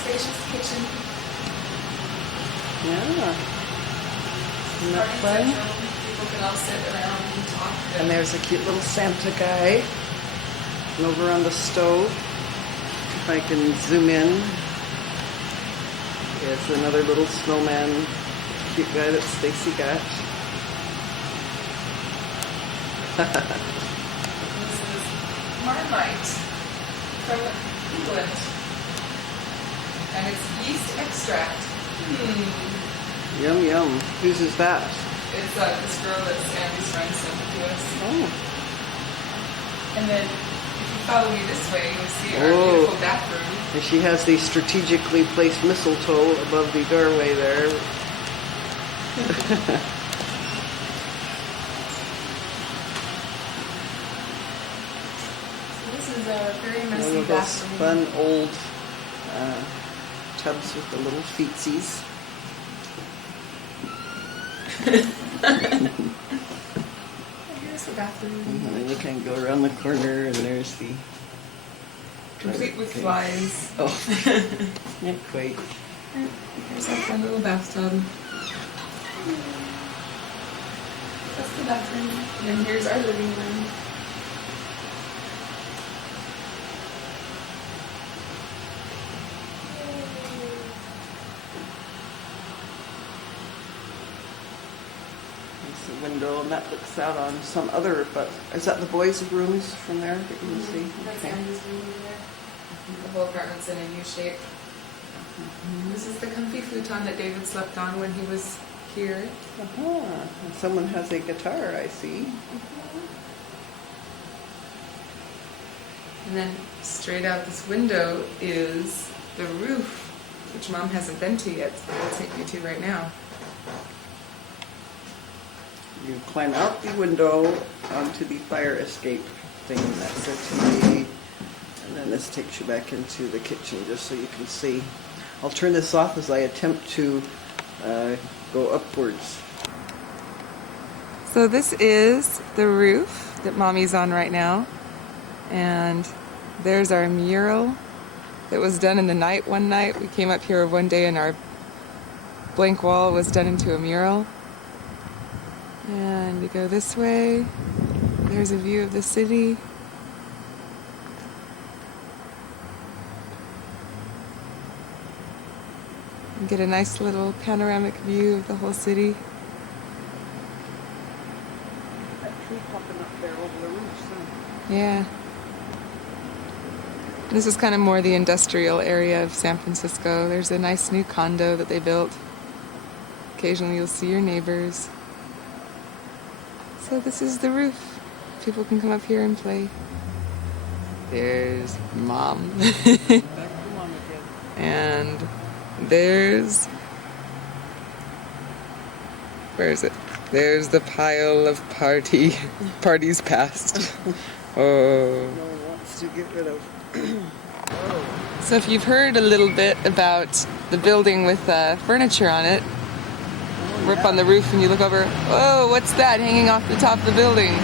spacious kitchen. Yeah. Isn't that fun? People can all sit around and talk. And there's a cute little Santa guy. And over on the stove, if I can zoom in, there's another little snowman, cute guy that Stacey got. This is Marmite from England. And it's yeast extract. Yum, yum. Whose is that? It's this girl that's Andy's friend sent it to us. Oh. And then if you follow me this way, you'll see our beautiful bathroom. And she has the strategically placed mistletoe above the doorway there. This is a very messy One of those bathroom. fun old tubs with the little feetsies. Here's the bathroom. And then you can go around the corner and there's the... Complete with flies. Oh, not quite. Here's our fun little bathtub. That's the bathroom. And then here's our living room. There's the window, and that looks out on some other, but is that the boys' rooms from there that you can see? That's Okay. Andy's room over there. The whole apartment's in a U shape. This is the comfy futon that David slept on when he was here. Uh-huh. And someone has a guitar, I see. And then straight out this window is the roof, which Mom hasn't been to yet, so we'll take you to right now. You climb out the window onto the fire escape thing that's there to be. And then this takes you back into the kitchen just so you can see. I'll turn this off as I attempt to go upwards. So this is the roof that Mommy's on right now. And there's our mural that was done in the night one night. We came up here one day and our blank wall was done into a mural. And you go this way. There's a view of the city. You get a nice little panoramic view of the whole city. That tree popping up there over the roof, so. Yeah. This is kind of more the industrial area of San Francisco. There's a nice new condo that they built. Occasionally you'll see your neighbors. So this is the roof. People can come up here and play. There's Mom. Back to Mom again. And there's... where is it? There's the pile of parties past. Oh. No one wants to get rid of. So if you've heard a little bit about the building with furniture on it, we're up on the roof and you look over, whoa, what's that hanging off the top of the building?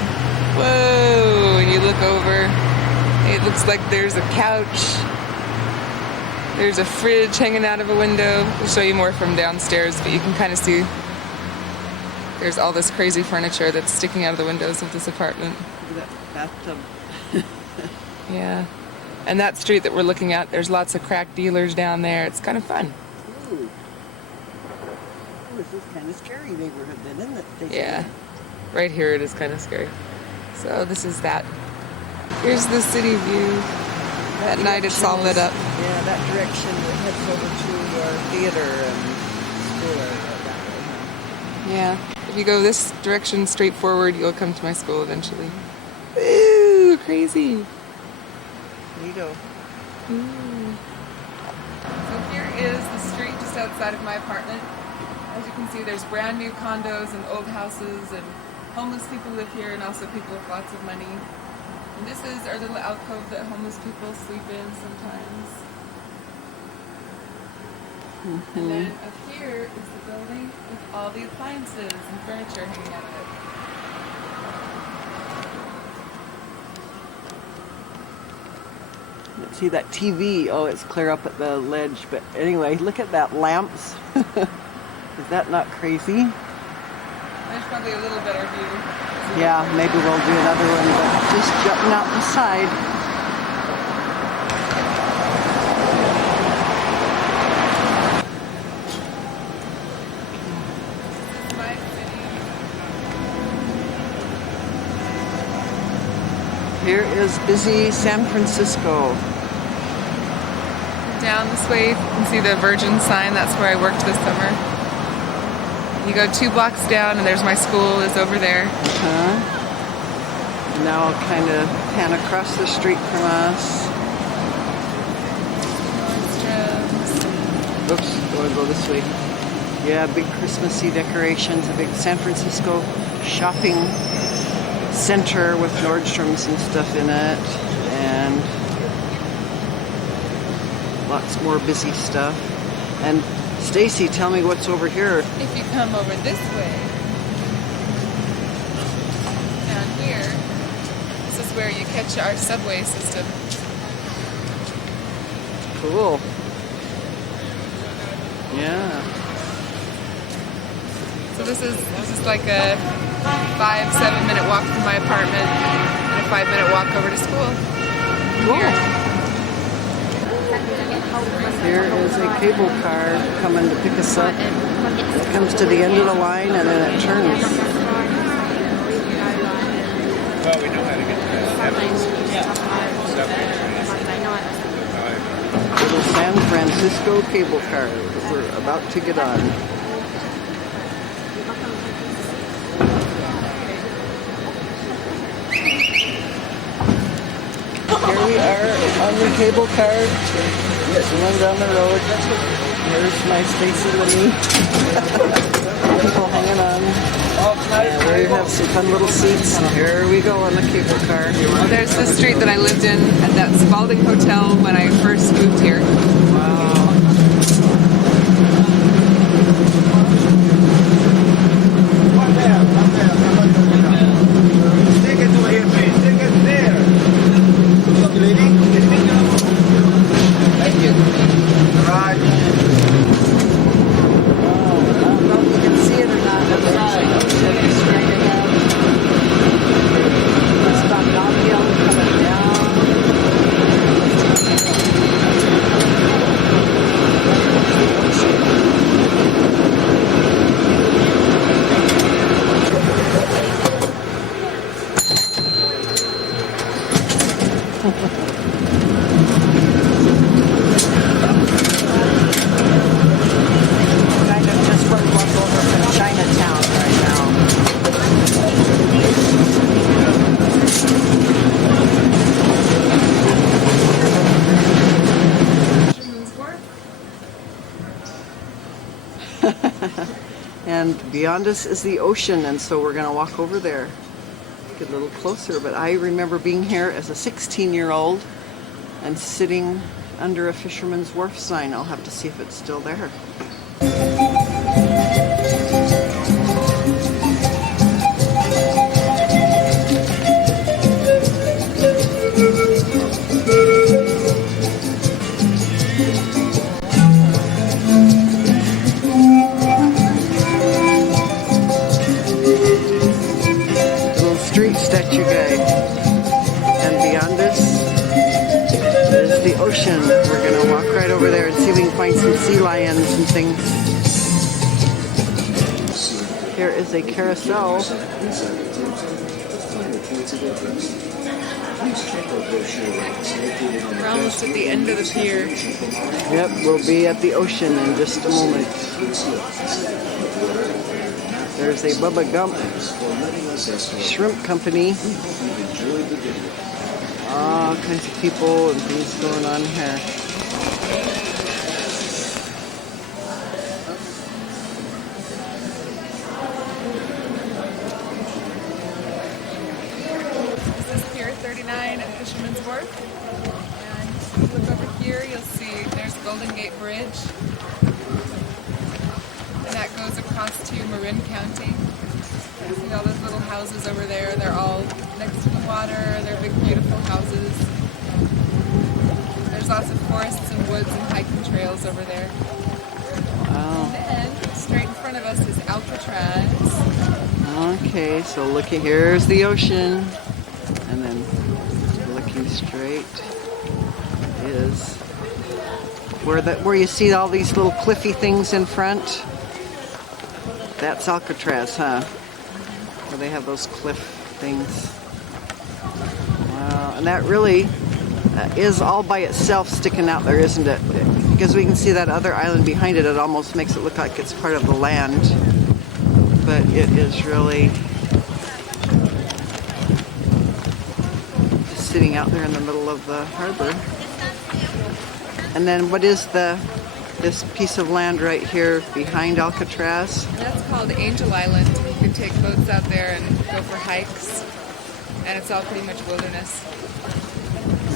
Whoa, and you look over, it looks like there's a couch, there's a fridge hanging out of a window. We'll show you more from downstairs, but you can kind of see there's all this crazy furniture that's sticking out of the windows of this apartment. Look at that bathtub. Yeah. And that street that we're looking at, there's lots of crack dealers down there. It's kind of fun. Ooh. Oh, this is kind of scary neighborhood then, isn't it? Yeah. Right here it is kind of scary. So this is that. Here's the city view. At night it's all lit up. Yeah, that direction that heads over to our theater and school area that way. Yeah. If you go this direction straight forward, you'll come to my school eventually. Woo! Crazy. There you go. So here is the street just outside of my apartment. As you can see, there's brand new condos and old houses, and homeless people live here, and also people with lots of money. And this is our little alcove that homeless people sleep in sometimes. And then up here is the building with all the appliances and furniture hanging out of it. See that TV? Oh, it's clear up at the ledge. But anyway, look at that lamps. Is that not crazy? There's probably a little better view. Yeah, maybe we'll do another one, but just jumping out the side. Here is busy San Francisco. Down this way, you can see the Virgin sign. That's where I worked this summer. You go 2 blocks down, and there's my school. Is over there. Now I'll kind of pan across the street from us. Oops, we'll go this way. Yeah, big Christmassy decorations, a big San Francisco shopping center with Nordstrom's and stuff in it, and lots more busy stuff. And Stacey, tell me what's over here. If you come over this way, down here, this is where you catch our subway system. Cool. Yeah. So this is like a 5-7 minute walk from my apartment and a 5-minute walk over to school. Cool. Here is a cable car coming to pick us up. It comes to the end of the line and then it turns. Well, we know how to get to that. Little San Francisco cable car that we're about to get on. Here we are on the cable car, going down the road. Here's my Stacey Lemmy. People hanging on. And we have some fun little seats. And here we go on the cable car. Well, there's the street that I lived in at that Spalding Hotel when I first moved here. Wow. Take it over here, please. Take it there. Thank you. Right. I don't know if you can see it or not. But there's straight ahead. Stop downhill, coming down. Kind of just one block over from Chinatown right now. And beyond us is the ocean, and so we're going to walk over there. Get a little closer, but I remember being here as a 16-year-old and sitting under a Fisherman's Wharf sign. I'll have to see if it's still there. Little street statue guy. And beyond us is the ocean. We're gonna walk right over there and see if we can find some sea lions and things. Here is a carousel. We're almost at the end of the pier. Yep, we'll be at the ocean in just a moment. There's a Bubba Gump Shrimp Company. All kinds of people and things going on here. This is Pier 39 at Fisherman's Wharf. And if you look over here, you'll see there's Golden Gate Bridge. And that goes across to Marin County. You see all those little houses over there. They're all next to the water. They're big, beautiful houses. hiking trails over there. Wow. And then straight in front of us is Alcatraz. Okay, so looking, here's the ocean. And then looking straight is where you see all these little cliffy things in front. That's Alcatraz, huh? Where they have those cliff things. Wow, and that really is all by itself sticking out there, isn't it? Because we can see that other island behind it. It almost makes it look like it's part of the land. But it is really just sitting out there in the middle of the harbor. And then what is this piece of land right here behind Alcatraz? That's called Angel Island. You can take boats out there and go for hikes. And it's all pretty much wilderness.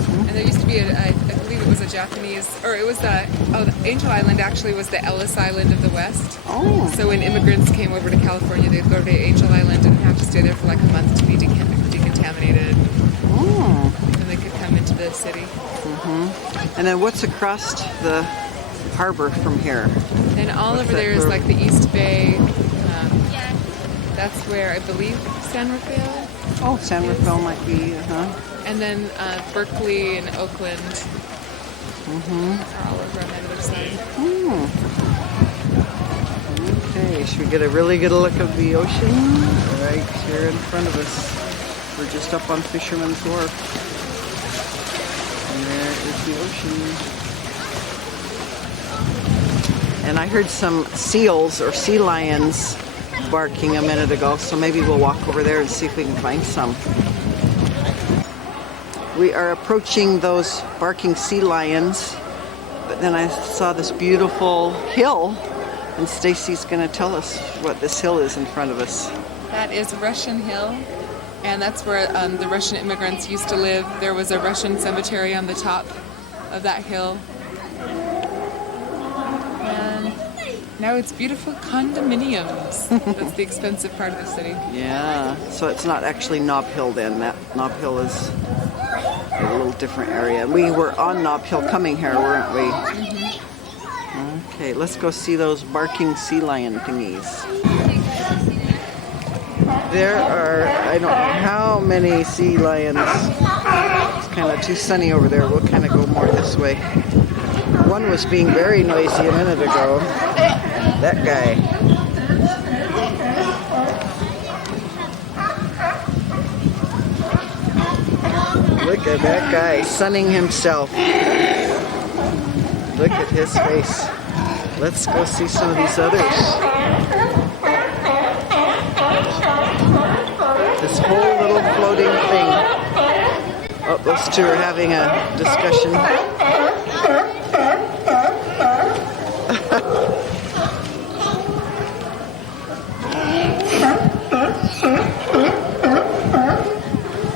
And there used to be, I believe it was a Japanese, or it was the Angel Island actually was the Ellis Island of the West. Oh. So when immigrants came over to California, they'd go to Angel Island and have to stay there for like a month to be decontaminated. Oh. And they could come into the city. And then what's across the harbor from here? And all What's over that there is group? like the East Bay. That's where I believe San Rafael. Oh, San Rafael might be, And then Berkeley and Oakland are all over on that other side. Okay, should we get a really good look of the ocean? Right here in front of us. We're just up on Fisherman's Wharf. And there is the ocean. And I heard some seals or sea lions barking a minute ago, so maybe we'll walk over there and see if we can find some. We are approaching those barking sea lions, but then I saw this beautiful hill, and Stacey's going to tell us what this hill is in front of us. That is Russian Hill, and that's where the Russian immigrants used to live. There was a Russian cemetery on the top of that hill. And now it's beautiful condominiums. That's the expensive part of the city. Yeah, so it's not actually Nob Hill then. That Nob Hill is a little different area. We were on Nob Hill coming here, weren't we? Okay, let's go see those barking sea lion thingies. There are, I don't know how many sea lions. It's kind of too sunny over there. We'll kind of go more this way. One was being very noisy a minute ago. That guy. Look at that guy sunning himself. Look at his face. Let's go see some of these others. This whole little floating thing. Oh, those two are having a discussion.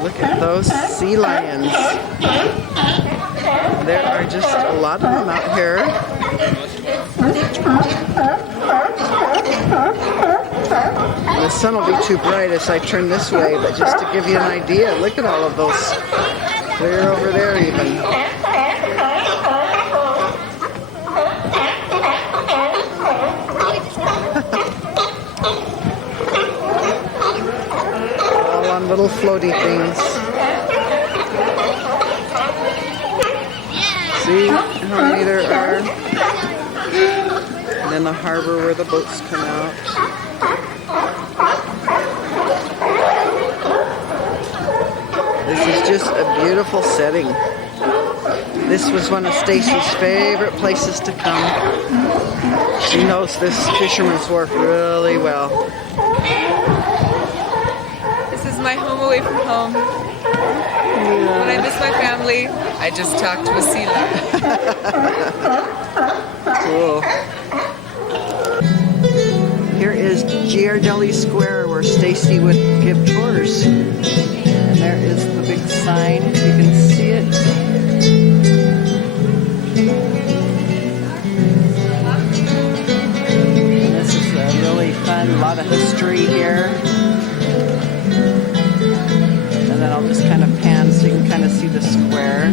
Look at those sea lions. There are just a lot of them out here. The sun will be too bright as I turn this way, but just to give you an idea, look at all of those. Clear over there even. All on little floaty things. See how many there are? And then the harbor where the boats come out. This is just a beautiful setting. This was one of Stacey's favorite places to come. She knows this Fisherman's Wharf really well. This is my home away from home. When I miss my family, I just talk to a sea lion. Cool. Here is Giardelli Square where Stacey would give tours. And there is the big sign, if you can see it. And this is a really fun, lot of history here. And then I'll just kind of pan so you can kind of see the square.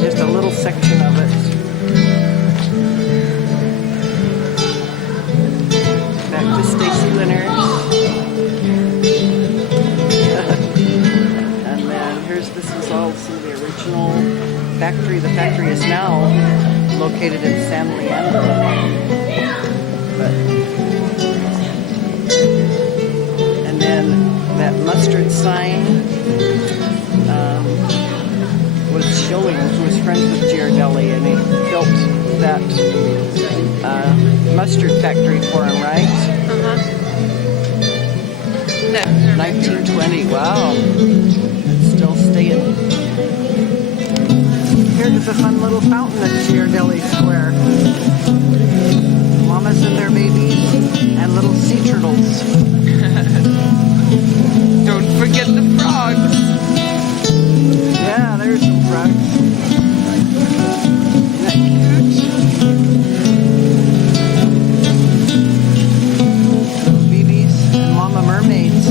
just a little section of it. Back to Stacey Leonard. And then this is all some of the original factory. The factory is now located in San Leandro. And then that mustard sign was showing who was friends with Giardelli, and he built that mustard factory for him, right? 1920, wow. It's still staying. Here is a fun little fountain at Giardelli Square. Mamas and their babies and little sea turtles. Don't forget the frogs. Yeah, there's some frogs. Isn't that cute? Little babies and mama mermaids.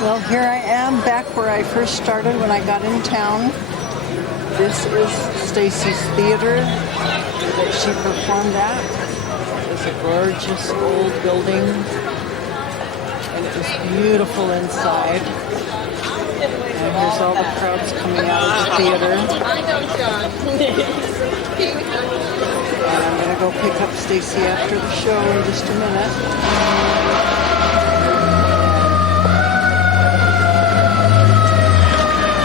Well, here I am back where I first started when I got in town. This is Stacey's theater that she performed at. It's a gorgeous old building, and it was beautiful inside. And here's all the crowds coming out of the theater. And I'm going to go pick up Stacey after the show in just a minute.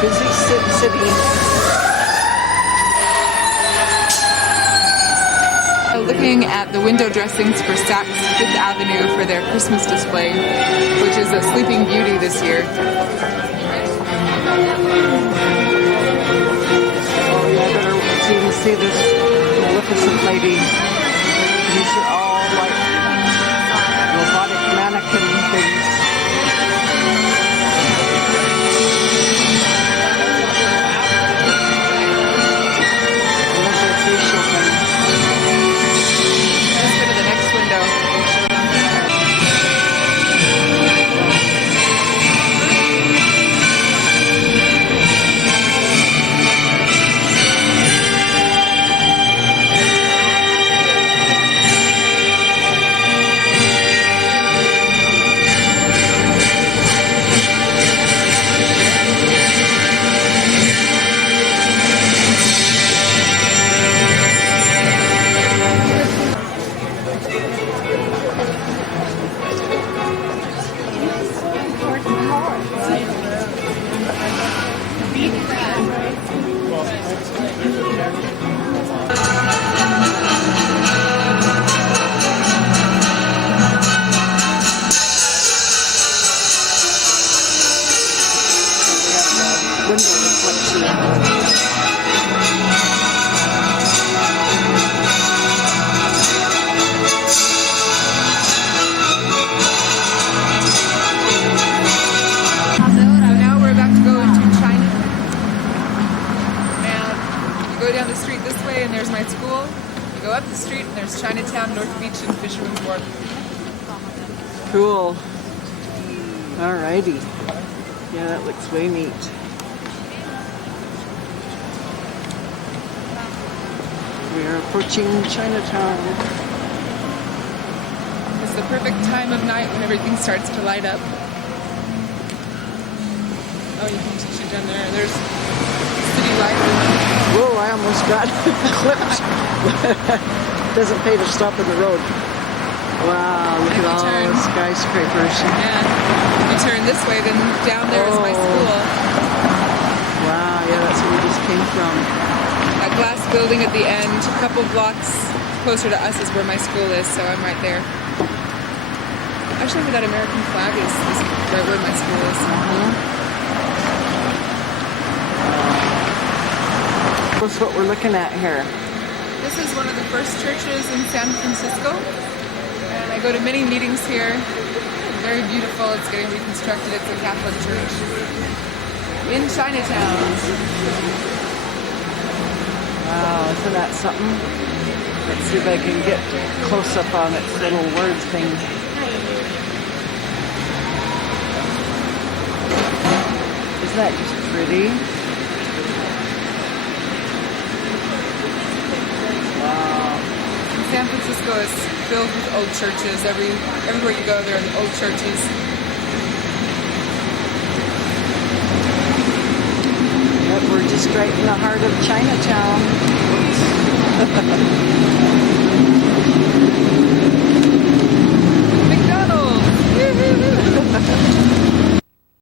Busy city. Looking at the window dressings for Saks Fifth Avenue for their Christmas display, which is a Sleeping Beauty this year. Oh yeah, I better so you can see this Maleficent lady. These are all like robotic mannequin things. Down the street this way and there's my school. You go up the street and there's Chinatown, North Beach, and Fisherman's Wharf. Cool. Alrighty. Yeah, that looks way neat. We are approaching Chinatown. It's the perfect time of night when everything starts to light up. Oh, you can see down there. There's City Light. Whoa, I almost got clipped. Doesn't pay to stop in the road. Wow, look at all the skyscrapers. Yeah. If you turn this way, then down there is my school. Wow, yeah, that's where we just came from. That glass building at the end, a couple blocks closer to us is where my school is, so I'm right there. Actually, that American flag is right where my school is. What's what we're looking at here? This is one of the first churches in San Francisco, and I go to many meetings here. Very beautiful. It's getting reconstructed. It's a Catholic church in Chinatown. Wow, isn't that something? Let's see if I can get close up on its little word thing. that just pretty? Wow. San Francisco is filled with old churches. Everywhere you go, there are old churches. Yep, we're just right in the heart of Chinatown. Oops.